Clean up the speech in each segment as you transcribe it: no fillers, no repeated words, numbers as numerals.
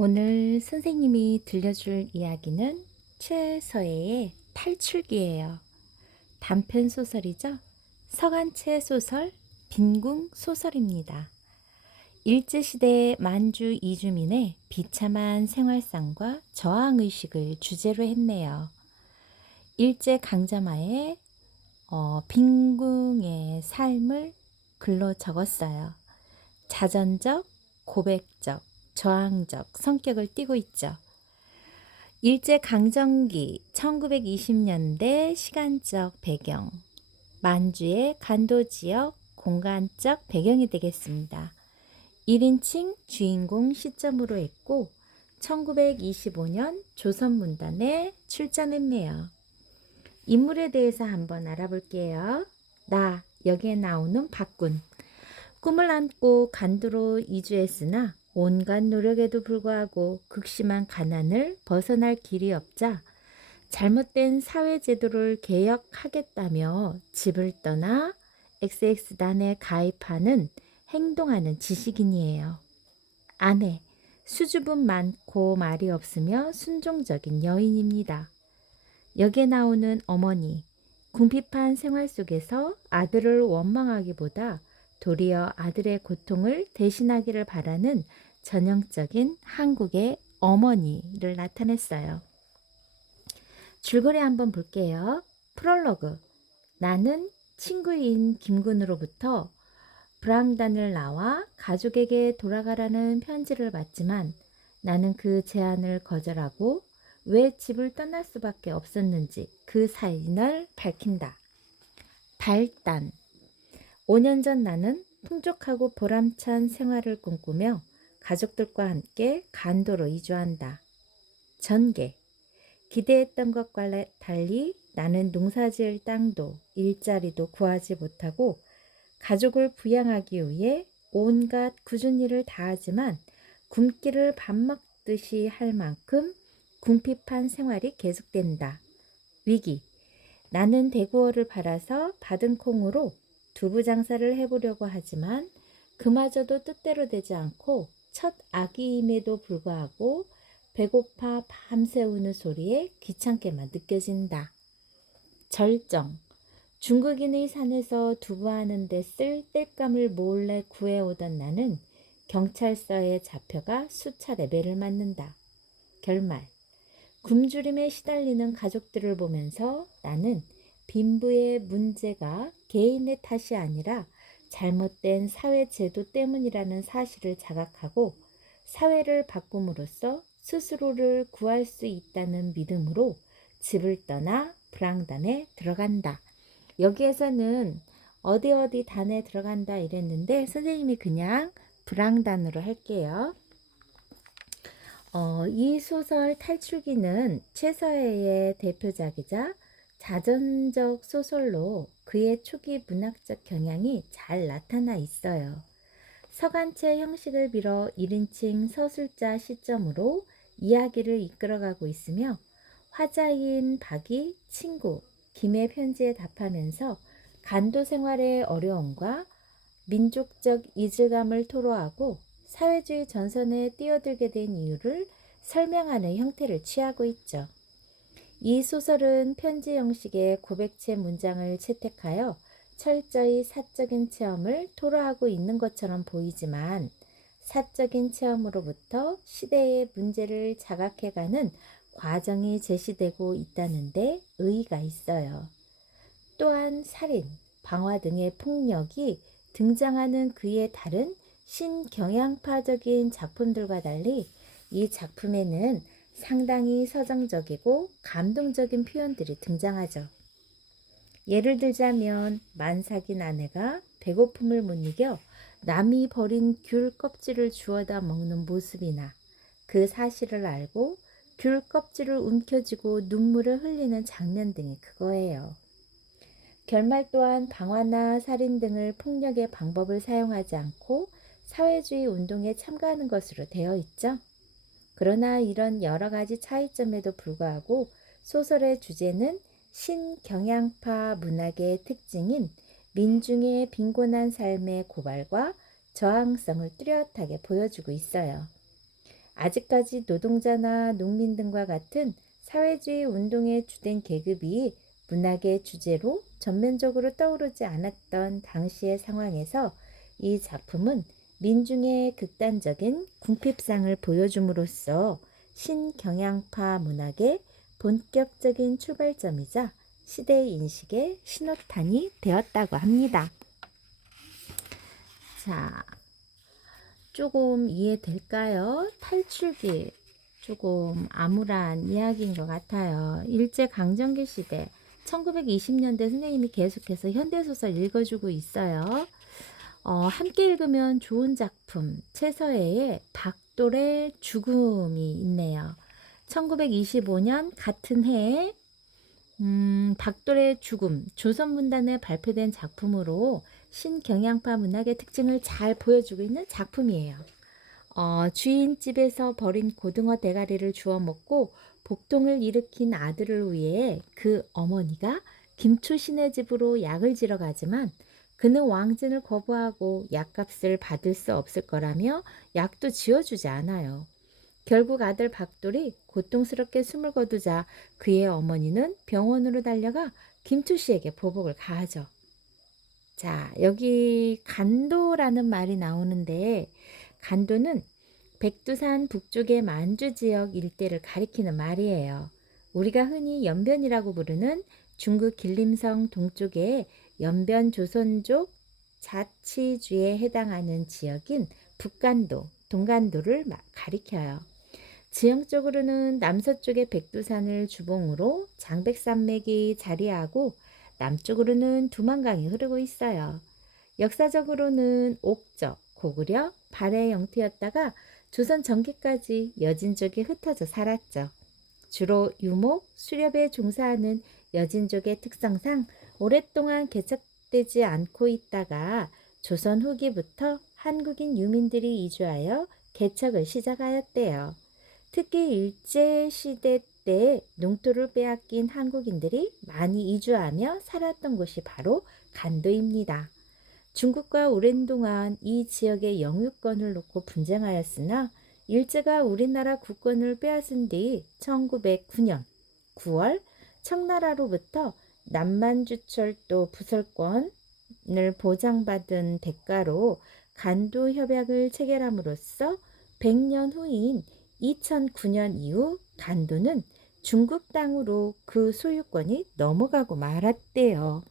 오늘 선생님이 들려줄 이야기는 최서혜의 탈출기예요. 단편 소설이죠. 서간체 소설 빈궁 소설입니다. 일제시대 만주 이주민의 비참한 생활상과 저항의식을 주제로 했네요. 일제강점하에 빈궁의 삶을 글로 적었어요. 자전적, 고백적, 저항적 성격을 띠고 있죠. 일제강점기 1920년대 시간적 배경, 만주의 간도지역 공간적 배경이 되겠습니다. 1인칭 주인공 시점으로 했고 1925년 조선문단에 출전했네요. 인물에 대해서 한번 알아볼게요. 여기에 나오는 박군. 꿈을 안고 간도로 이주했으나 온갖 노력에도 불구하고 극심한 가난을 벗어날 길이 없자 잘못된 사회제도를 개혁하겠다며 집을 떠나 XX단에 가입하는 행동하는 지식인이에요. 아내, 수줍음 많고 말이 없으며 순종적인 여인입니다. 여기에 나오는 어머니, 궁핍한 생활 속에서 아들을 원망하기보다 도리어 아들의 고통을 대신하기를 바라는 전형적인 한국의 어머니를 나타냈어요. 줄거리 한번 볼게요. 프롤로그. 나는 친구인 김군으로부터 브랑단을 나와 가족에게 돌아가라는 편지를 받지만 나는 그 제안을 거절하고 왜 집을 떠날 수밖에 없었는지 그 사인을 밝힌다. 발단. 5년 전 나는 풍족하고 보람찬 생활을 꿈꾸며 가족들과 함께 간도로 이주한다. 전개. 기대했던 것과 달리 나는 농사지을 땅도 일자리도 구하지 못하고 가족을 부양하기 위해 온갖 굳은 일을 다하지만 굶기를 밥 먹듯이 할 만큼 궁핍한 생활이 계속된다. 위기. 나는 대구어를 팔아서 받은 콩으로 두부 장사를 해보려고 하지만 그마저도 뜻대로 되지 않고 첫 아기임에도 불구하고 배고파 밤새 우는 소리에 귀찮게만 느껴진다. 절정. 중국인의 산에서 두부하는 데 쓸 땔감을 몰래 구해오던 나는 경찰서에 잡혀가 수차례 매를 맞는다. 결말. 굶주림에 시달리는 가족들을 보면서 나는 빈부의 문제가 개인의 탓이 아니라 잘못된 사회 제도 때문이라는 사실을 자각하고 사회를 바꿈으로써 스스로를 구할 수 있다는 믿음으로 집을 떠나 브랑단에 들어간다. 여기에서는 어디 단에 들어간다 이랬는데 선생님이 그냥 브랑단으로 할게요. 이 소설 탈출기는 최서혜의 대표작이자 자전적 소설로 그의 초기 문학적 경향이 잘 나타나 있어요. 서간체 형식을 빌어 1인칭 서술자 시점으로 이야기를 이끌어가고 있으며 화자인 박이 친구 김의 편지에 답하면서 간도 생활의 어려움과 민족적 이질감을 토로하고 사회주의 전선에 뛰어들게 된 이유를 설명하는 형태를 취하고 있죠. 이 소설은 편지 형식의 고백체 문장을 채택하여 철저히 사적인 체험을 토로하고 있는 것처럼 보이지만 사적인 체험으로부터 시대의 문제를 자각해가는 과정이 제시되고 있다는 데 의의가 있어요. 또한 살인, 방화 등의 폭력이 등장하는 그의 다른 신경향파적인 작품들과 달리 이 작품에는 상당히 서정적이고 감동적인 표현들이 등장하죠. 예를 들자면 만삭인 아내가 배고픔을 못 이겨 남이 버린 귤 껍질을 주워다 먹는 모습이나 그 사실을 알고 귤 껍질을 움켜쥐고 눈물을 흘리는 장면 등이 그거예요. 결말 또한 방화나 살인 등을 폭력의 방법을 사용하지 않고 사회주의 운동에 참가하는 것으로 되어 있죠. 그러나 이런 여러 가지 차이점에도 불구하고 소설의 주제는 신경향파 문학의 특징인 민중의 빈곤한 삶의 고발과 저항성을 뚜렷하게 보여주고 있어요. 아직까지 노동자나 농민 등과 같은 사회주의 운동의 주된 계급이 문학의 주제로 전면적으로 떠오르지 않았던 당시의 상황에서 이 작품은 민중의 극단적인 궁핍상을 보여줌으로써 신경향파 문학의 본격적인 출발점이자 시대 인식의 신호탄이 되었다고 합니다. 자, 조금 이해될까요? 탈출기. 조금 암울한 이야기인 것 같아요. 일제강점기 시대 1920년대 선생님이 계속해서 현대소설 읽어주고 있어요. 함께 읽으면 좋은 작품 최서혜의 박돌의 죽음이 있네요. 1925년 같은 해에 박돌의 죽음 조선문단에 발표된 작품으로 신경향파 문학의 특징을 잘 보여주고 있는 작품이에요. 주인집에서 버린 고등어 대가리를 주워 먹고 복통을 일으킨 아들을 위해 그 어머니가 김초신의 집으로 약을 지러 가지만 그는 왕진을 거부하고 약값을 받을 수 없을 거라며 약도 지어주지 않아요. 결국 아들 박돌이 고통스럽게 숨을 거두자 그의 어머니는 병원으로 달려가 김초씨에게 보복을 가하죠. 자, 여기 간도라는 말이 나오는데 간도는 백두산 북쪽의 만주 지역 일대를 가리키는 말이에요. 우리가 흔히 연변이라고 부르는 중국 길림성 동쪽의 연변 조선족 자치주에 해당하는 지역인 북간도, 동간도를 가리켜요. 지형적으로는 남서쪽의 백두산을 주봉으로 장백산맥이 자리하고 남쪽으로는 두만강이 흐르고 있어요. 역사적으로는 옥적, 고구려, 발해 영토였다가 조선 전기까지 여진족이 흩어져 살았죠. 주로 유목, 수렵에 종사하는 여진족의 특성상 오랫동안 개척되지 않고 있다가 조선 후기부터 한국인 유민들이 이주하여 개척을 시작하였대요. 특히 일제시대 때 농토를 빼앗긴 한국인들이 많이 이주하며 살았던 곳이 바로 간도입니다. 중국과 오랜 동안 이 지역의 영유권을 놓고 분쟁하였으나 일제가 우리나라 국권을 빼앗은 뒤 1909년 9월 청나라로부터 남만주철도 부설권을 보장받은 대가로 간도협약을 체결함으로써 100년 후인 2009년 이후 간도는 중국 땅으로 그 소유권이 넘어가고 말았대요.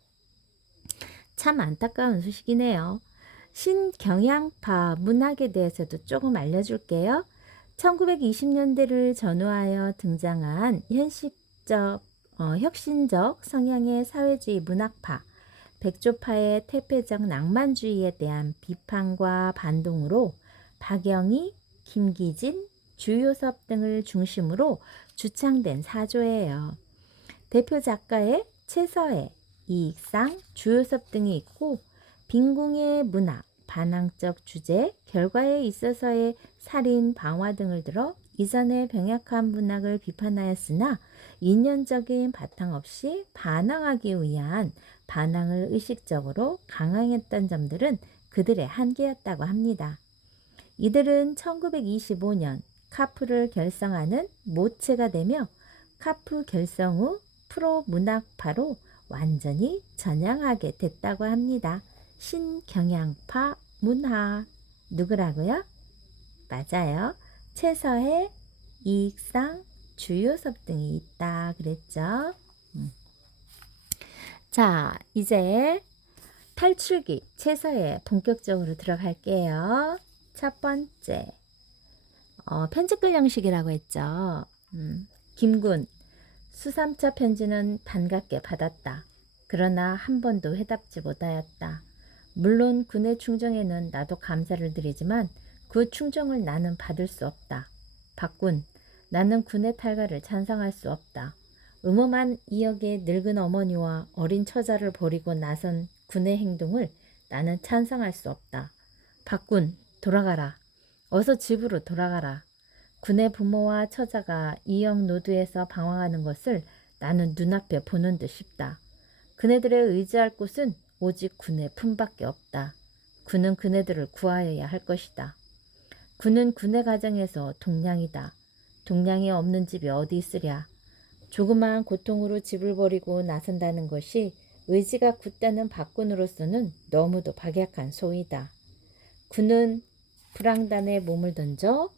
참 안타까운 소식이네요. 신경향파 문학에 대해서도 조금 알려줄게요. 1920년대를 전후하여 등장한 혁신적 성향의 사회주의 문학파, 백조파의 퇴폐적 낭만주의에 대한 비판과 반동으로 박영희, 김기진, 주요섭 등을 중심으로 주창된 사조예요. 대표 작가의 최서혜, 이익상, 주요섭 등이 있고 빈궁의 문학, 반항적 주제, 결과에 있어서의 살인, 방화 등을 들어 이전의 병약한 문학을 비판하였으나 인연적인 바탕 없이 반항하기 위한 반항을 의식적으로 강행했던 점들은 그들의 한계였다고 합니다. 이들은 1925년 카프를 결성하는 모체가 되며 카프 결성 후 프로 문학파로 완전히 전향하게 됐다고 합니다. 신경향파 문학 누구라고요? 맞아요. 최서혜, 이익상, 주요섭 등이 있다 그랬죠. 자, 이제 탈출기 최서혜 본격적으로 들어갈게요. 첫 번째 편집글 형식이라고 했죠. 김군 수삼차 편지는 반갑게 받았다. 그러나 한 번도 회답지 못하였다. 물론 군의 충정에는 나도 감사를 드리지만 그 충정을 나는 받을 수 없다. 박군, 나는 군의 탈가를 찬성할 수 없다. 음험한 이역의 늙은 어머니와 어린 처자를 버리고 나선 군의 행동을 나는 찬성할 수 없다. 박군, 돌아가라. 어서 집으로 돌아가라. 군의 부모와 처자가 이역 노두에서 방황하는 것을 나는 눈앞에 보는 듯 싶다. 그네들의 의지할 곳은 오직 군의 품밖에 없다. 군은 그네들을 구하여야 할 것이다. 군은 군의 가정에서 동량이다. 동량이 없는 집이 어디 있으랴. 조그마한 고통으로 집을 버리고 나선다는 것이 의지가 굳다는 박군으로서는 너무도 박약한 소이다. 군은 불황단에 몸을 던져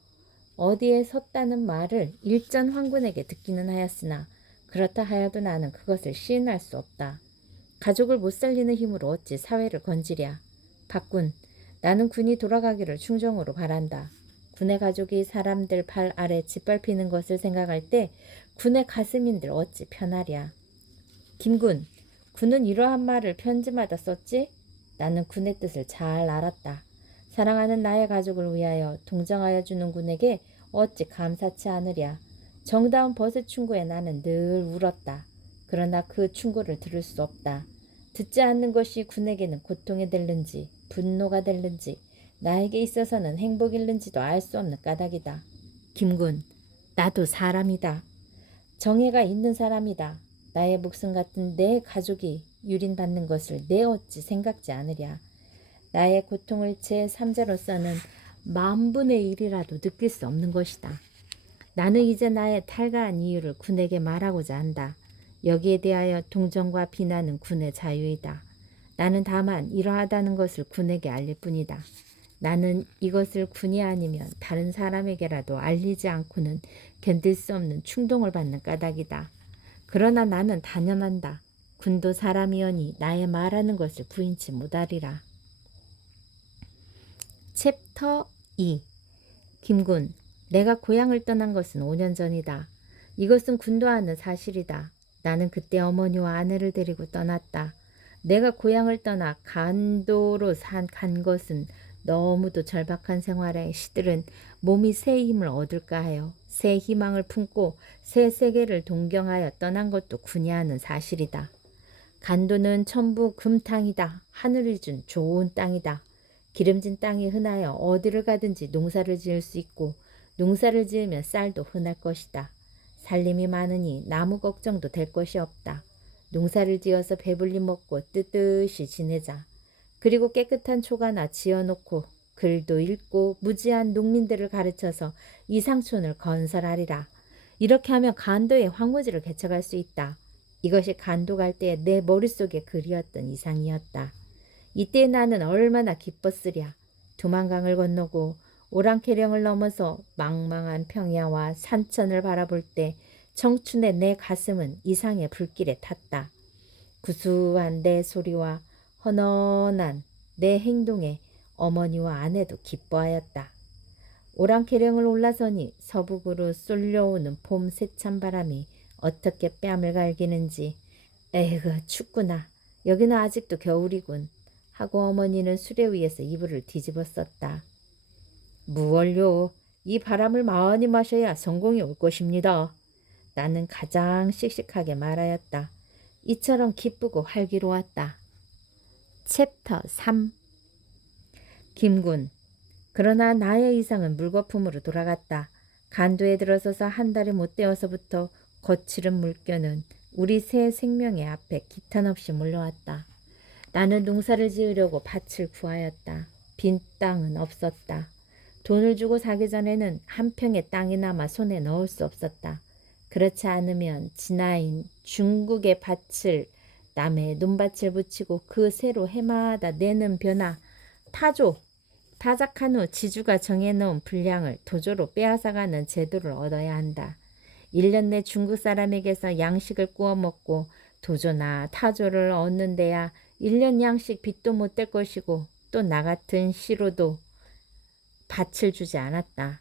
어디에 섰다는 말을 일전 황군에게 듣기는 하였으나 그렇다 하여도 나는 그것을 시인할 수 없다. 가족을 못 살리는 힘으로 어찌 사회를 건지랴. 박군, 나는 군이 돌아가기를 충정으로 바란다. 군의 가족이 사람들 발 아래 짓밟히는 것을 생각할 때 군의 가슴인들 어찌 편하랴. 김군, 군은 이러한 말을 편지마다 썼지? 나는 군의 뜻을 잘 알았다. 사랑하는 나의 가족을 위하여 동정하여 주는 군에게 어찌 감사치 않으랴. 정다운 버스 충고에 나는 늘 울었다. 그러나 그 충고를 들을 수 없다. 듣지 않는 것이 군에게는 고통이 될는지 분노가 될는지 나에게 있어서는 행복일는지도 알 수 없는 까닭이다. 김군, 나도 사람이다. 정예가 있는 사람이다. 나의 목숨 같은 내 가족이 유린받는 것을 내 어찌 생각지 않으랴. 나의 고통을 제3자로서는 10,000분의 1이라도 느낄 수 없는 것이다. 나는 이제 나의 탈가한 이유를 군에게 말하고자 한다. 여기에 대하여 동정과 비난은 군의 자유이다. 나는 다만 이러하다는 것을 군에게 알릴 뿐이다. 나는 이것을 군이 아니면 다른 사람에게라도 알리지 않고는 견딜 수 없는 충동을 받는 까닭이다. 그러나 나는 단연한다. 군도 사람이오니 나의 말하는 것을 부인치 못하리라. 챕터 2. 김군, 내가 고향을 떠난 것은 5년 전이다. 이것은 군도 아는 사실이다. 나는 그때 어머니와 아내를 데리고 떠났다. 내가 고향을 떠나 간도로 간 것은 너무도 절박한 생활에 시들은 몸이 새 힘을 얻을까 하여 새 희망을 품고 새 세계를 동경하여 떠난 것도 군이 아는 사실이다. 간도는 전부 금탕이다. 하늘이 준 좋은 땅이다. 기름진 땅이 흔하여 어디를 가든지 농사를 지을 수 있고 농사를 지으면 쌀도 흔할 것이다. 살림이 많으니 나무 걱정도 될 것이 없다. 농사를 지어서 배불리 먹고 뜨뜻이 지내자. 그리고 깨끗한 초가나 지어놓고 글도 읽고 무지한 농민들을 가르쳐서 이상촌을 건설하리라. 이렇게 하면 간도의 황무지를 개척할 수 있다. 이것이 간도 갈 때에 내 머릿속에 그리웠던 이상이었다. 이때 나는 얼마나 기뻤으랴. 두만강을 건너고 오랑캐령을 넘어서 망망한 평야와 산천을 바라볼 때 청춘의 내 가슴은 이상의 불길에 탔다. 구수한 내 소리와 헌헌한 내 행동에 어머니와 아내도 기뻐하였다. 오랑캐령을 올라서니 서북으로 쏠려오는 봄 세찬 바람이 어떻게 뺨을 갈기는지 에이그 춥구나. 여기는 아직도 겨울이군 하고 어머니는 수레 위에서 이불을 뒤집었었다. 무얼요. 이 바람을 많이 마셔야 성공이 올 것입니다. 나는 가장 씩씩하게 말하였다. 이처럼 기쁘고 활기로웠다. 챕터 3. 김군, 그러나 나의 이상은 물거품으로 돌아갔다. 간도에 들어서서 한 달이 못 되어서부터 거칠은 물결은 우리 새 생명의 앞에 기탄 없이 몰려왔다. 나는 농사를 지으려고 밭을 구하였다. 빈 땅은 없었다. 돈을 주고 사기 전에는 한 평의 땅이나마 손에 넣을 수 없었다. 그렇지 않으면 진아인 중국의 밭을 남의 논밭을 붙이고 그 새로 해마다 내는 벼나 타조, 타작한 후 지주가 정해놓은 분량을 도조로 빼앗아가는 제도를 얻어야 한다. 1년 내 중국 사람에게서 양식을 구워 먹고 도조나 타조를 얻는 데야 1년 양식 빚도 못 될 것이고 또 나 같은 시로도 밭을 주지 않았다.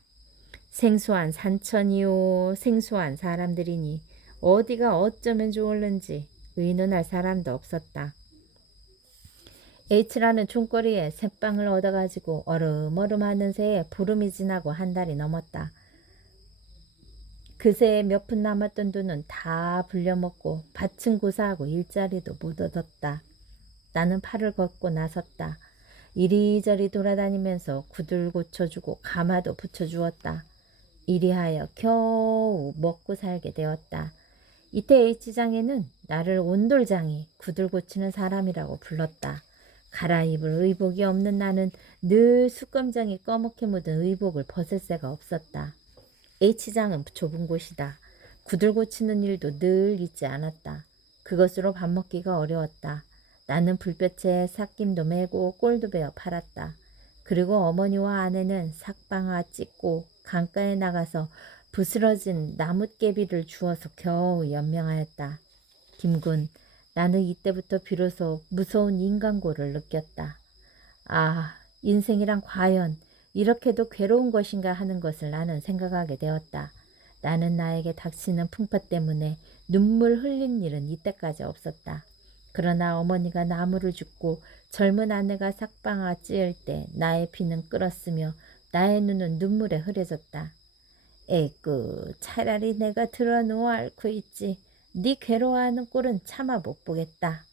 생소한 산천이요 생소한 사람들이니 어디가 어쩌면 좋을는지 의논할 사람도 없었다. H라는 총거리에 새빵을 얻어가지고 얼음얼음하는 새에 보름이 지나고 한 달이 넘었다. 그 새에 몇 푼 남았던 돈은 다 불려먹고 밭은 고사하고 일자리도 못 얻었다. 나는 팔을 걷고 나섰다. 이리저리 돌아다니면서 구들 고쳐주고 가마도 붙여주었다. 이리하여 겨우 먹고 살게 되었다. 이때 H장에는 나를 온돌장이 구들 고치는 사람이라고 불렀다. 갈아입을 의복이 없는 나는 늘 숯검장이 꺼멓게 묻은 의복을 벗을 새가 없었다. H장은 좁은 곳이다. 구들 고치는 일도 늘 있지 않았다. 그것으로 밥 먹기가 어려웠다. 나는 불볕에 삭김도 메고 꼴도 베어 팔았다. 그리고 어머니와 아내는 삭방아 찢고 강가에 나가서 부스러진 나뭇개비를 주워서 겨우 연명하였다. 김군, 나는 이때부터 비로소 무서운 인간고를 느꼈다. 아, 인생이란 과연 이렇게도 괴로운 것인가 하는 것을 나는 생각하게 되었다. 나는 나에게 닥치는 풍파 때문에 눈물 흘린 일은 이때까지 없었다. 그러나 어머니가 나무를 줍고 젊은 아내가 삭방아 찌을 때 나의 피는 끓었으며 나의 눈은 눈물에 흐려졌다. 에이구, 차라리 내가 드러누워 앓고 있지. 네 괴로워하는 꼴은 차마 못 보겠다.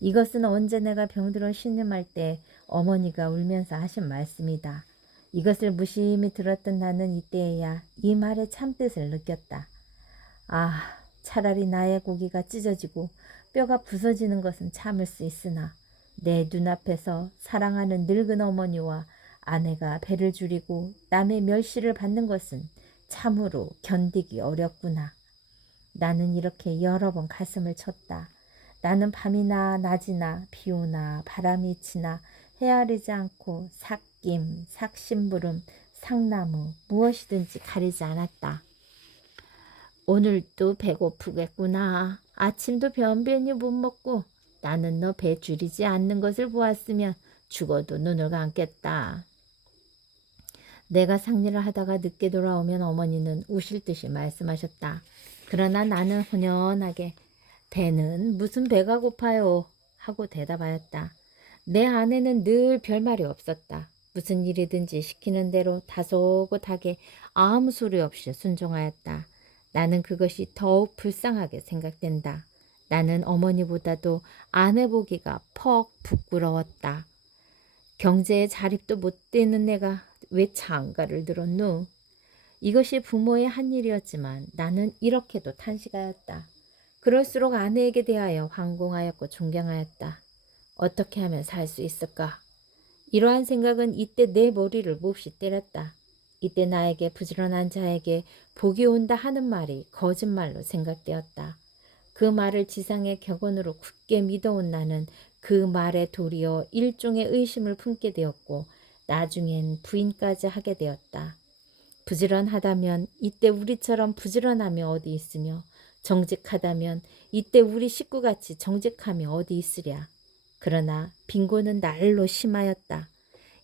이것은 언제 내가 병들어 신음할 때 어머니가 울면서 하신 말씀이다. 이것을 무심히 들었던 나는 이때에야 이 말의 참뜻을 느꼈다. 아, 차라리 나의 고기가 찢어지고 뼈가 부서지는 것은 참을 수 있으나 내 눈앞에서 사랑하는 늙은 어머니와 아내가 배를 줄이고 남의 멸시를 받는 것은 참으로 견디기 어렵구나. 나는 이렇게 여러 번 가슴을 쳤다. 나는 밤이나 낮이나 비오나 바람이 치나 헤아리지 않고 삭김, 삭심부름, 삭나무 무엇이든지 가리지 않았다. 오늘도 배고프겠구나. 아침도 변변히 못 먹고 나는 너 배 줄이지 않는 것을 보았으면 죽어도 눈을 감겠다. 내가 상리를 하다가 늦게 돌아오면 어머니는 우실 듯이 말씀하셨다. 그러나 나는 훈연하게 배는 무슨 배가 고파요 하고 대답하였다. 내 아내는 늘 별말이 없었다. 무슨 일이든지 시키는 대로 다소곳하게 아무 소리 없이 순종하였다. 나는 그것이 더욱 불쌍하게 생각된다. 나는 어머니보다도 아내 보기가 퍽 부끄러웠다. 경제에 자립도 못 되는 내가 왜 장가를 들었누? 이것이 부모의 한 일이었지만 나는 이렇게도 탄식하였다. 그럴수록 아내에게 대하여 황공하였고 존경하였다. 어떻게 하면 살 수 있을까? 이러한 생각은 이때 내 머리를 몹시 때렸다. 이때 나에게 부지런한 자에게 복이 온다 하는 말이 거짓말로 생각되었다. 그 말을 지상의 격언으로 굳게 믿어온 나는 그 말에 도리어 일종의 의심을 품게 되었고 나중엔 부인까지 하게 되었다. 부지런하다면 이때 우리처럼 부지런함이 어디 있으며 정직하다면 이때 우리 식구같이 정직함이 어디 있으랴. 그러나 빈곤은 날로 심하였다.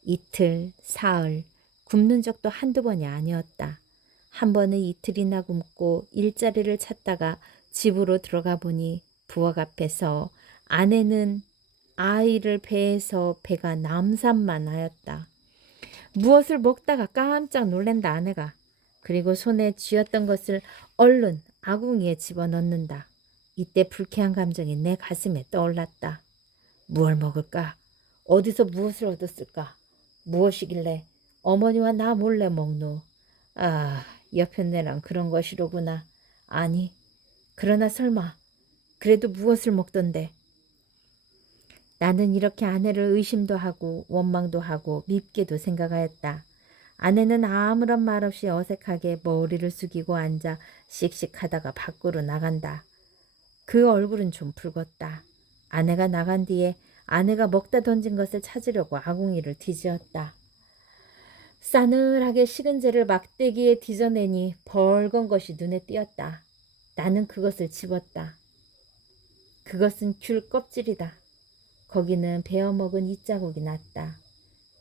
이틀, 사흘, 굶는 적도 한두 번이 아니었다. 한 번은 이틀이나 굶고 일자리를 찾다가 집으로 들어가 보니 부엌 앞에서 아내는 아이를 배에서 배가 남산만 하였다. 무엇을 먹다가 깜짝 놀란다 아내가. 그리고 손에 쥐었던 것을 얼른 아궁이에 집어넣는다. 이때 불쾌한 감정이 내 가슴에 떠올랐다. 무얼 먹을까? 어디서 무엇을 얻었을까? 무엇이길래 어머니와 나 몰래 먹노? 아, 여편네랑 그런 것이로구나. 아니, 그러나 설마 그래도 무엇을 먹던데? 나는 이렇게 아내를 의심도 하고 원망도 하고 밉게도 생각하였다. 아내는 아무런 말 없이 어색하게 머리를 숙이고 앉아 씩씩하다가 밖으로 나간다. 그 얼굴은 좀 붉었다. 아내가 나간 뒤에 아내가 먹다 던진 것을 찾으려고 아궁이를 뒤지었다. 싸늘하게 식은 재를 막대기에 뒤져내니 벌건 것이 눈에 띄었다. 나는 그것을 집었다. 그것은 귤 껍질이다. 거기는 베어먹은 이자국이 났다.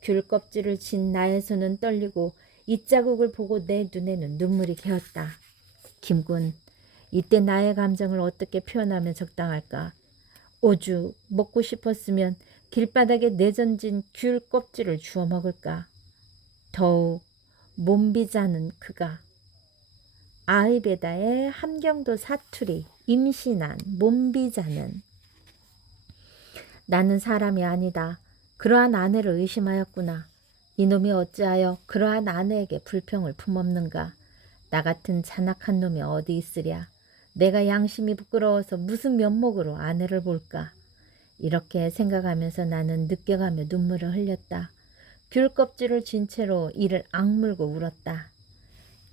귤 껍질을 진 나의 손은 떨리고 이자국을 보고 내 눈에는 눈물이 개었다. 김군, 이때 나의 감정을 어떻게 표현하면 적당할까? 오죽 먹고 싶었으면 길바닥에 내던진 귤 껍질을 주워 먹을까? 더욱 몸비자는 그가 아이베다의 함경도 사투리 임신한 몸비자는 나는 사람이 아니다. 그러한 아내를 의심하였구나. 이놈이 어찌하여 그러한 아내에게 불평을 품없는가. 나 같은 잔악한 놈이 어디 있으랴. 내가 양심이 부끄러워서 무슨 면목으로 아내를 볼까. 이렇게 생각하면서 나는 느껴가며 눈물을 흘렸다. 귤 껍질을 쥔 채로 이를 악물고 울었다.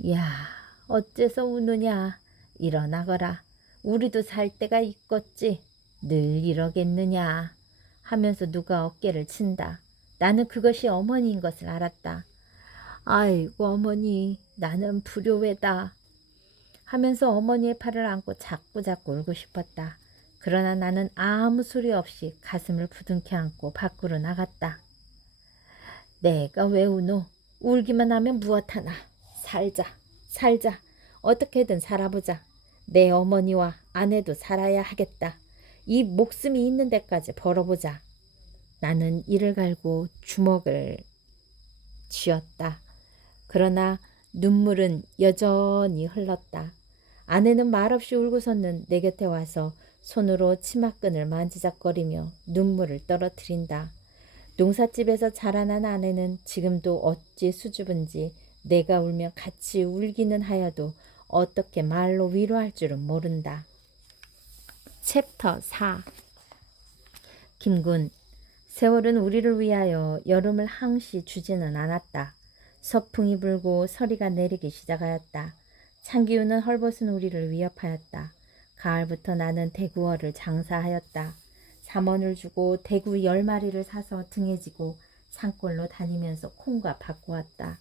야, 어째서 우느냐. 일어나거라. 우리도 살 때가 있겠지. 늘 이러겠느냐. 하면서 누가 어깨를 친다. 나는 그것이 어머니인 것을 알았다. 아이고 어머니, 나는 불효외다. 하면서 어머니의 팔을 안고 자꾸자꾸 울고 싶었다. 그러나 나는 아무 소리 없이 가슴을 부둥켜 안고 밖으로 나갔다. 내가 왜 우노? 울기만 하면 무엇하나. 살자, 살자. 어떻게든 살아보자. 내 어머니와 아내도 살아야 하겠다. 이 목숨이 있는 데까지 벌어보자. 나는 이를 갈고 주먹을 쥐었다. 그러나 눈물은 여전히 흘렀다. 아내는 말없이 울고서는 내 곁에 와서 손으로 치마끈을 만지작거리며 눈물을 떨어뜨린다. 농삿집에서 자라난 아내는 지금도 어찌 수줍은지 내가 울며 같이 울기는 하여도 어떻게 말로 위로할 줄은 모른다. 챕터 4. 김군. 세월은 우리를 위하여 여름을 항시 주지는 않았다. 서풍이 불고 서리가 내리기 시작하였다. 찬기운은 헐벗은 우리를 위협하였다. 가을부터 나는 대구어를 장사하였다. 3원을 주고 대구 10마리를 사서 등에 지고 산골로 다니면서 콩과 바꾸었다.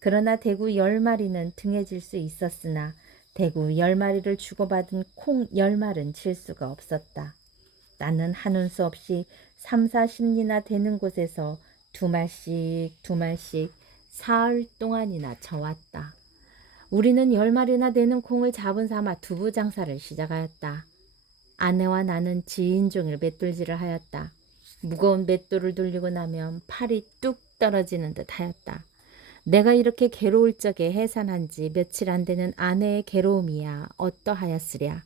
그러나 대구 10마리는 등에 질 수 있었으나 대구 10마리를 주고받은 콩 10말은 질 수가 없었다. 나는 한운 수 없이 3, 40리나 되는 곳에서 두 말씩 사흘 동안이나 져왔다. 우리는 10마리나 되는 콩을 잡은 삼아 두부 장사를 시작하였다. 아내와 나는 지인종일 맷돌질을 하였다. 무거운 맷돌을 돌리고 나면 팔이 뚝 떨어지는 듯 하였다. 내가 이렇게 괴로울 적에 해산한 지 며칠 안 되는 아내의 괴로움이야 어떠하였으랴.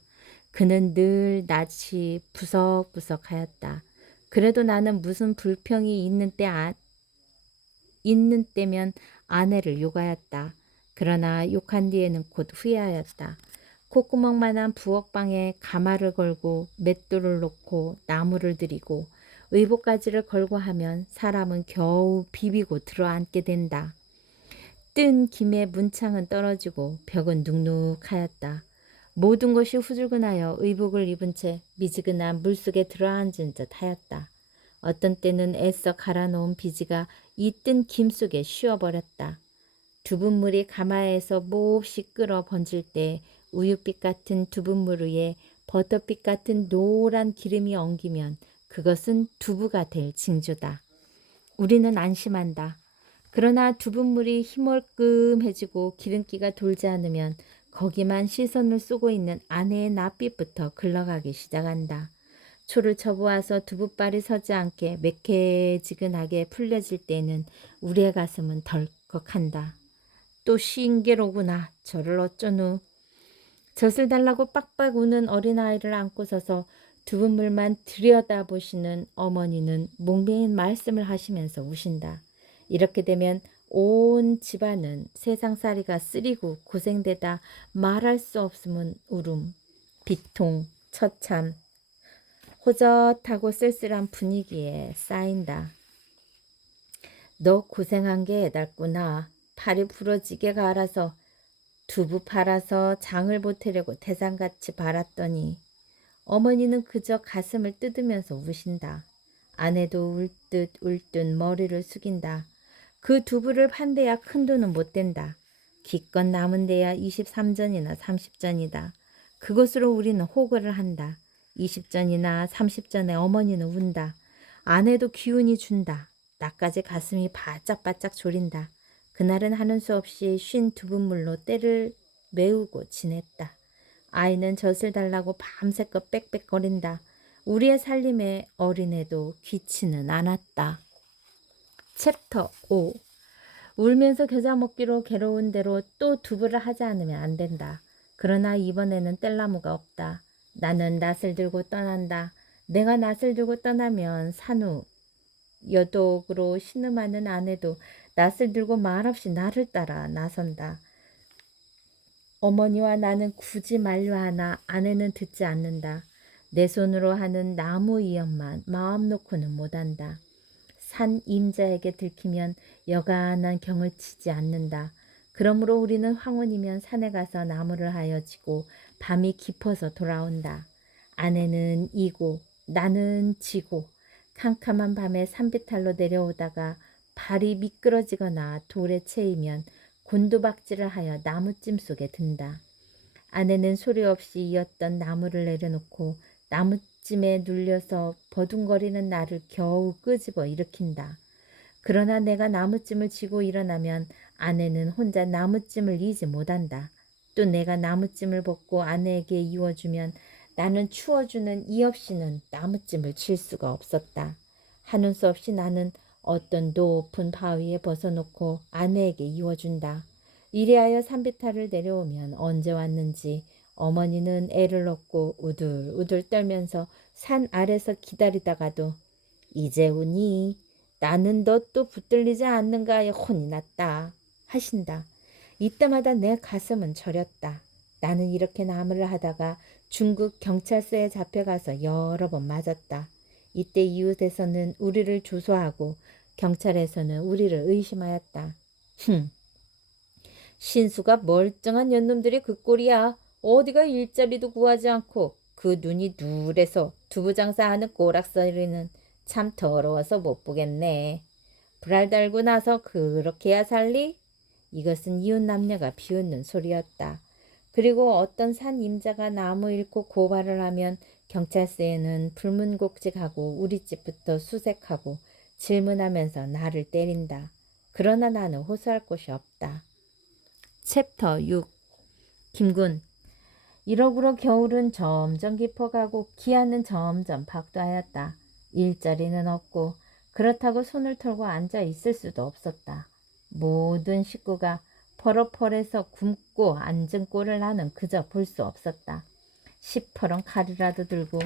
그는 늘 낯이 부석부석하였다. 그래도 나는 무슨 불평이 있는 때면 아내를 욕하였다. 그러나 욕한 뒤에는 곧 후회하였다. 콧구멍만한 부엌방에 가마를 걸고 맷돌을 놓고 나무를 들이고 의복가지를 걸고 하면 사람은 겨우 비비고 들어앉게 된다. 뜬 김에 문창은 떨어지고 벽은 눅눅하였다. 모든 것이 후줄근하여 의복을 입은 채 미지근한 물속에 들어앉은 듯 하였다. 어떤 때는 애써 갈아놓은 비지가 이 뜬 김 속에 쉬어버렸다. 두분물이 가마에서 몹시 끓어 번질 때 우유빛 같은 두분물 위에 버터빛 같은 노란 기름이 엉기면 그것은 두부가 될 징조다. 우리는 안심한다. 그러나 두분물이 희멀끔해지고 기름기가 돌지 않으면 거기만 시선을 쏘고 있는 아내의 낯빛부터 글러가기 시작한다. 초를 쳐보아서 두부발이 서지 않게 매캐지근하게 풀려질 때는 우리의 가슴은 덜컥한다. 또 신기로구나. 저를 어쩌누. 젖을 달라고 빡빡 우는 어린아이를 안고 서서 두분물만 들여다보시는 어머니는 몽매인 말씀을 하시면서 우신다. 이렇게 되면 온 집안은 세상살이가 쓰리고 고생되다 말할 수 없음은 울음, 비통, 처참, 호젓하고 쓸쓸한 분위기에 쌓인다. 너 고생한 게 애달구나. 팔이 부러지게가 알아서 두부 팔아서 장을 보태려고 태산같이 팔았더니 어머니는 그저 가슴을 뜯으면서 우신다. 아내도 울듯 머리를 숙인다. 그 두부를 판대야 큰 돈은 못 된다. 기껏 남은 데야 23전이나 30전이다. 그것으로 우리는 호거를 한다. 20전이나 30전에 어머니는 운다. 아내도 기운이 준다. 나까지 가슴이 바짝바짝 졸인다. 그날은 하는 수 없이 쉰 두분물로 때를 메우고 지냈다. 아이는 젖을 달라고 밤새껏 빽빽거린다. 우리의 살림에 어린애도 귀치는 않았다. 챕터 5. 울면서 겨자 먹기로 괴로운 대로 또 두부를 하지 않으면 안 된다. 그러나 이번에는 뗄나무가 없다. 나는 낫을 들고 떠난다. 내가 낫을 들고 떠나면 산후 여독으로 신음하는 아내도 낫을 들고 말없이 나를 따라 나선다. 어머니와 나는 굳이 만류하나 아내는 듣지 않는다. 내 손으로 하는 나무 이연만 마음 놓고는 못한다. 산 임자에게 들키면 여간한 경을 치지 않는다. 그러므로 우리는 황혼이면 산에 가서 나무를 하여 지고 밤이 깊어서 돌아온다. 아내는 이고 나는 지고 캄캄한 밤에 산비탈로 내려오다가 발이 미끄러지거나 돌에 채이면 곤두박질을 하여 나무찜 속에 든다. 아내는 소리 없이 이었던 나무를 내려놓고 나무찜에 눌려서 버둥거리는 나를 겨우 끄집어 일으킨다. 그러나 내가 나무찜을 쥐고 일어나면 아내는 혼자 나무찜을 이지 못한다. 또 내가 나무찜을 벗고 아내에게 이워주면 나는 추워주는 이 없이는 나무찜을 칠 수가 없었다. 하는 수 없이 나는 어떤 높은 바위에 벗어놓고 아내에게 이워준다. 이리하여 산비탈을 내려오면 언제 왔는지 어머니는 애를 얻고 우들우들 떨면서 산 아래서 기다리다가도 이제 오니 나는 너 또 붙들리지 않는가에 혼이 났다 하신다. 이때마다 내 가슴은 저렸다. 나는 이렇게 나무를 하다가 중국 경찰서에 잡혀가서 여러 번 맞았다. 이때 이웃에서는 우리를 조소하고 경찰에서는 우리를 의심하였다. 신수가 멀쩡한 년놈들이 그 꼴이야. 어디가 일자리도 구하지 않고 그 눈이 누래서 두부 장사하는 꼬락서리는 참 더러워서 못 보겠네. 불알 달고 나서 그렇게야 살리? 이것은 이웃 남녀가 비웃는 소리였다. 그리고 어떤 산 임자가 나무 잃고 고발을 하면 경찰서에는 불문곡직하고 우리 집부터 수색하고 질문하면서 나를 때린다. 그러나 나는 호소할 곳이 없다. 챕터 6 김군 1억으로 겨울은 점점 깊어가고 기한은 점점 박도하였다. 일자리는 없고 그렇다고 손을 털고 앉아 있을 수도 없었다. 모든 식구가 퍼럭퍼럭해서 굶고 앉은 꼴을 나는 그저 볼 수 없었다. 시퍼런 칼이라도 들고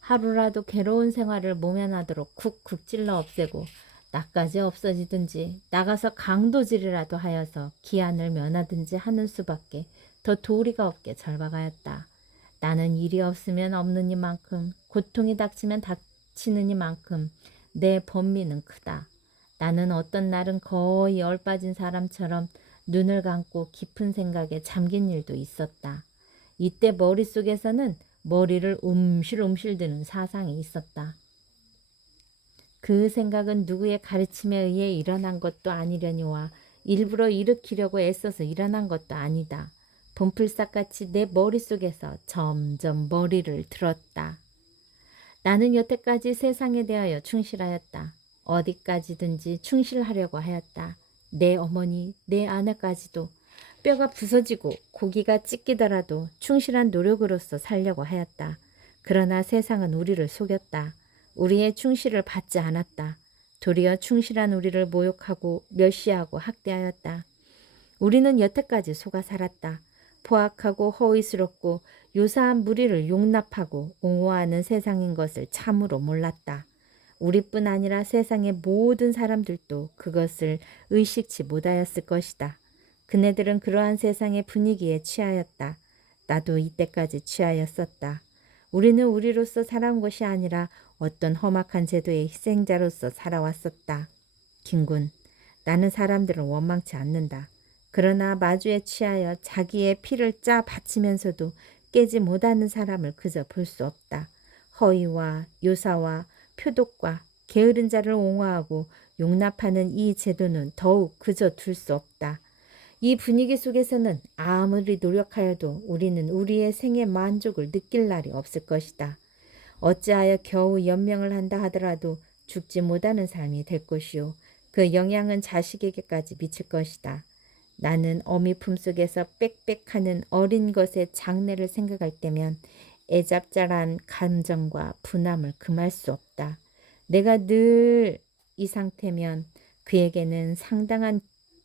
하루라도 괴로운 생활을 모면하도록 쿡쿡 찔러 없애고 나까지 없어지든지 나가서 강도질이라도 하여서 기한을 면하든지 하는 수밖에 더 도리가 없게 절박하였다. 나는 일이 없으면 없는 이만큼 고통이 닥치면 닥치는 이만큼 내 번민은 크다. 나는 어떤 날은 거의 얼빠진 사람처럼 눈을 감고 깊은 생각에 잠긴 일도 있었다. 이때 머릿속에서는 머리를 움실움실 드는 사상이 있었다. 그 생각은 누구의 가르침에 의해 일어난 것도 아니려니와 일부러 일으키려고 애써서 일어난 것도 아니다. 분풀싹같이 내 머릿속에서 점점 머리를 들었다. 나는 여태까지 세상에 대하여 충실하였다. 어디까지든지 충실하려고 하였다. 내 어머니, 내 아내까지도 뼈가 부서지고 고기가 찢기더라도 충실한 노력으로서 살려고 하였다. 그러나 세상은 우리를 속였다. 우리의 충실을 받지 않았다. 도리어 충실한 우리를 모욕하고 멸시하고 학대하였다. 우리는 여태까지 속아 살았다. 포악하고 허위스럽고 요사한 무리를 용납하고 옹호하는 세상인 것을 참으로 몰랐다. 우리뿐 아니라 세상의 모든 사람들도 그것을 의식치 못하였을 것이다. 그네들은 그러한 세상의 분위기에 취하였다. 나도 이때까지 취하였었다. 우리는 우리로서 살아온 것이 아니라 어떤 험악한 제도의 희생자로서 살아왔었다. 김군, 나는 사람들을 원망치 않는다. 그러나 마주에 취하여 자기의 피를 짜 바치면서도 깨지 못하는 사람을 그저 볼 수 없다. 허위와 요사와 표독과 게으른 자를 옹호하고 용납하는 이 제도는 더욱 그저 둘 수 없다. 이 분위기 속에서는 아무리 노력하여도 우리는 우리의 생의 만족을 느낄 날이 없을 것이다. 어찌하여 겨우 연명을 한다 하더라도 죽지 못하는 삶이 될 것이요. 그 영향은 자식에게까지 미칠 것이다. 나는 어미 품속에서 빽빽하는 어린 것의 장래를 생각할 때면 애잡잘한 감정과 분함을 금할 수 없다. 내가 늘 이 상태면 그에게는 상당한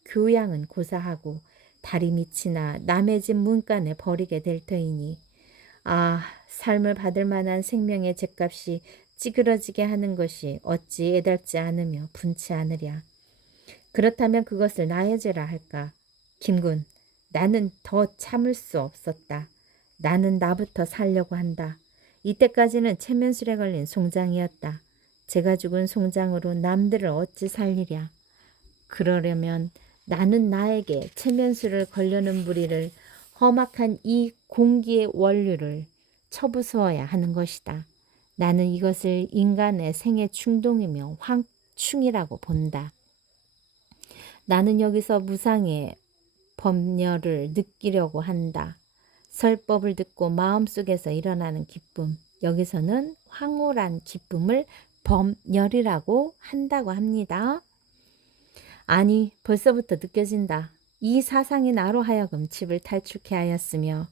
교양은 고사하고 다리 밑이나 남의 집 문간에 버리게 될 터이니 삶을 받을 만한 생명의 죗값이 찌그러지게 하는 것이 어찌 애달지 않으며 분치 않으랴. 그렇다면 그것을 나의 죄라 할까? 김군, 나는 더 참을 수 없었다. 나는 나부터 살려고 한다. 이때까지는 체면술에 걸린 송장이었다. 제가 죽은 송장으로 남들을 어찌 살리랴. 그러려면 나는 나에게 체면술을 걸려는 무리를 험악한 이 공기의 원류를 쳐부수어야 하는 것이다. 나는 이것을 인간의 생애 충동이며 황충이라고 본다. 나는 여기서 무상의 법열을 느끼려고 한다. 설법을 듣고 마음속에서 일어나는 기쁨, 여기서는 황홀한 기쁨을 법열이라고 한다고 합니다. 아니, 벌써부터 느껴진다. 이 사상이 나로 하여금 집을 탈출케 하였으며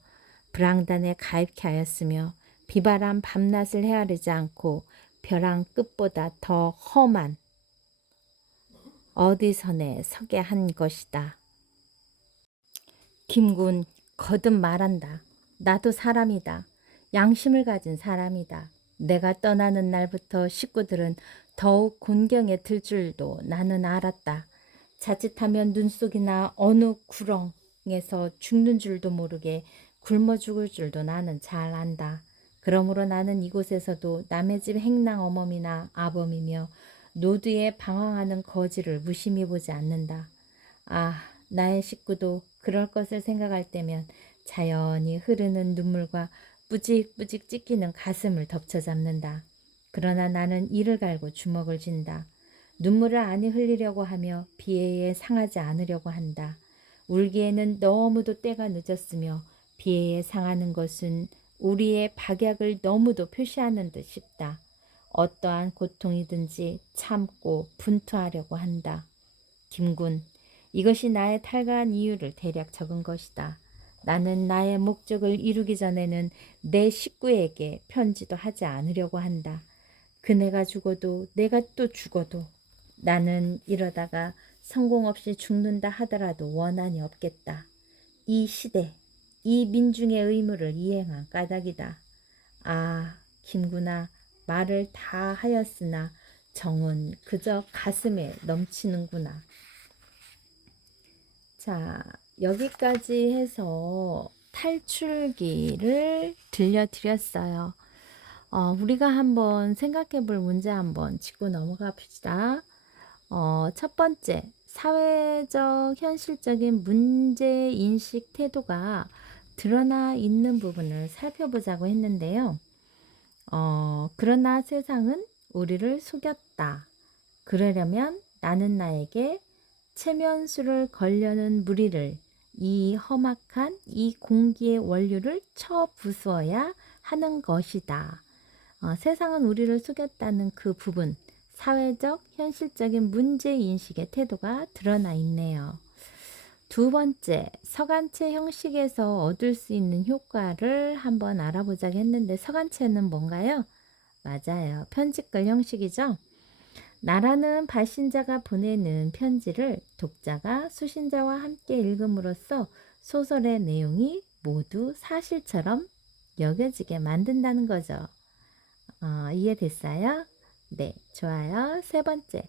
불황단에 가입케 하였으며 비바람 밤낮을 헤아리지 않고 벼랑 끝보다 더 험한 어디선에 서게 한 것이다. 김군 거듭 말한다. 나도 사람이다. 양심을 가진 사람이다. 내가 떠나는 날부터 식구들은 더욱 곤경에 들 줄도 나는 알았다. 자칫하면 눈 속이나 어느 구렁에서 죽는 줄도 모르게 굶어 죽을 줄도 나는 잘 안다. 그러므로 나는 이곳에서도 남의 집 행랑 어멈이나 아범이며 노드에 방황하는 거지를 무심히 보지 않는다. 아, 나의 식구도 그럴 것을 생각할 때면 자연히 흐르는 눈물과 뿌직뿌직 찢기는 가슴을 덮쳐잡는다. 그러나 나는 이를 갈고 주먹을 쥔다. 눈물을 아니 흘리려고 하며 비애에 상하지 않으려고 한다. 울기에는 너무도 때가 늦었으며 비애에 상하는 것은 우리의 박약을 너무도 표시하는 듯 싶다. 어떠한 고통이든지 참고 분투하려고 한다. 김군, 이것이 나의 탈가한 이유를 대략 적은 것이다. 나는 나의 목적을 이루기 전에는 내 식구에게 편지도 하지 않으려고 한다. 그네가 죽어도 내가 또 죽어도 나는 이러다가 성공 없이 죽는다 하더라도 원한이 없겠다. 이 시대, 이 민중의 의무를 이행한 까닭이다. 아, 김구나, 말을 다 하였으나 정은 그저 가슴에 넘치는구나. 자, 여기까지 해서 탈출기를 들려드렸어요. 우리가 한번 생각해 볼 문제 한번 짚고 넘어가 봅시다. 첫 번째, 사회적 현실적인 문제인식 태도가 드러나 있는 부분을 살펴보자고 했는데요. 그러나 세상은 우리를 속였다. 그러려면 나는 나에게 체면수를 걸려는 무리를 이 험악한 이 공기의 원료를 쳐 부수어야 하는 것이다. 세상은 우리를 속였다는 그 부분, 사회적 현실적인 문제인식의 태도가 드러나 있네요. 두 번째, 서간체 형식에서 얻을 수 있는 효과를 한번 알아보자고 했는데 서간체는 뭔가요? 맞아요. 편집글 형식이죠. 나라는 발신자가 보내는 편지를 독자가 수신자와 함께 읽음으로써 소설의 내용이 모두 사실처럼 여겨지게 만든다는 거죠. 이해됐어요? 네, 좋아요. 세 번째,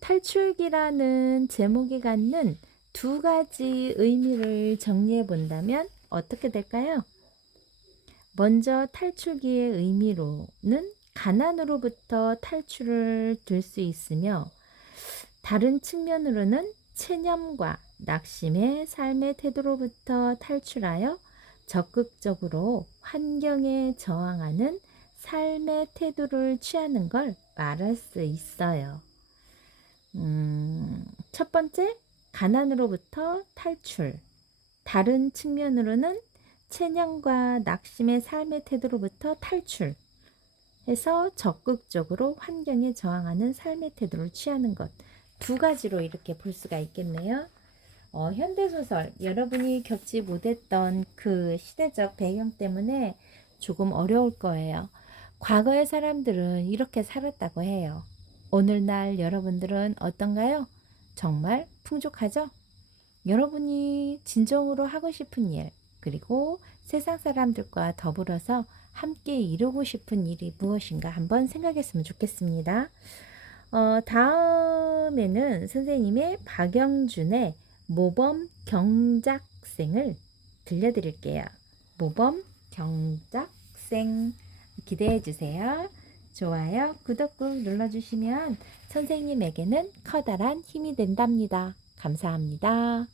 탈출기라는 제목이 갖는 두 가지 의미를 정리해 본다면 어떻게 될까요? 먼저 탈출기의 의미로는 가난으로부터 탈출을 들 수 있으며 다른 측면으로는 체념과 낙심의 삶의 태도로부터 탈출하여 적극적으로 환경에 저항하는 삶의 태도를 취하는 걸 말할 수 있어요. 첫 번째, 가난으로부터 탈출. 다른 측면으로는 체념과 낙심의 삶의 태도로부터 탈출해서 적극적으로 환경에 저항하는 삶의 태도를 취하는 것. 두 가지로 이렇게 볼 수가 있겠네요. 현대소설, 여러분이 겪지 못했던 그 시대적 배경 때문에 조금 어려울 거예요. 과거의 사람들은 이렇게 살았다고 해요. 오늘날 여러분들은 어떤가요? 정말 풍족하죠? 여러분이 진정으로 하고 싶은 일, 그리고 세상 사람들과 더불어서 함께 이루고 싶은 일이 무엇인가 한번 생각했으면 좋겠습니다. 다음에는 선생님의 박영준의 모범 경작생을 들려드릴게요. 모범 경작생 기대해 주세요. 좋아요, 구독 꾹 눌러주시면 선생님에게는 커다란 힘이 된답니다. 감사합니다.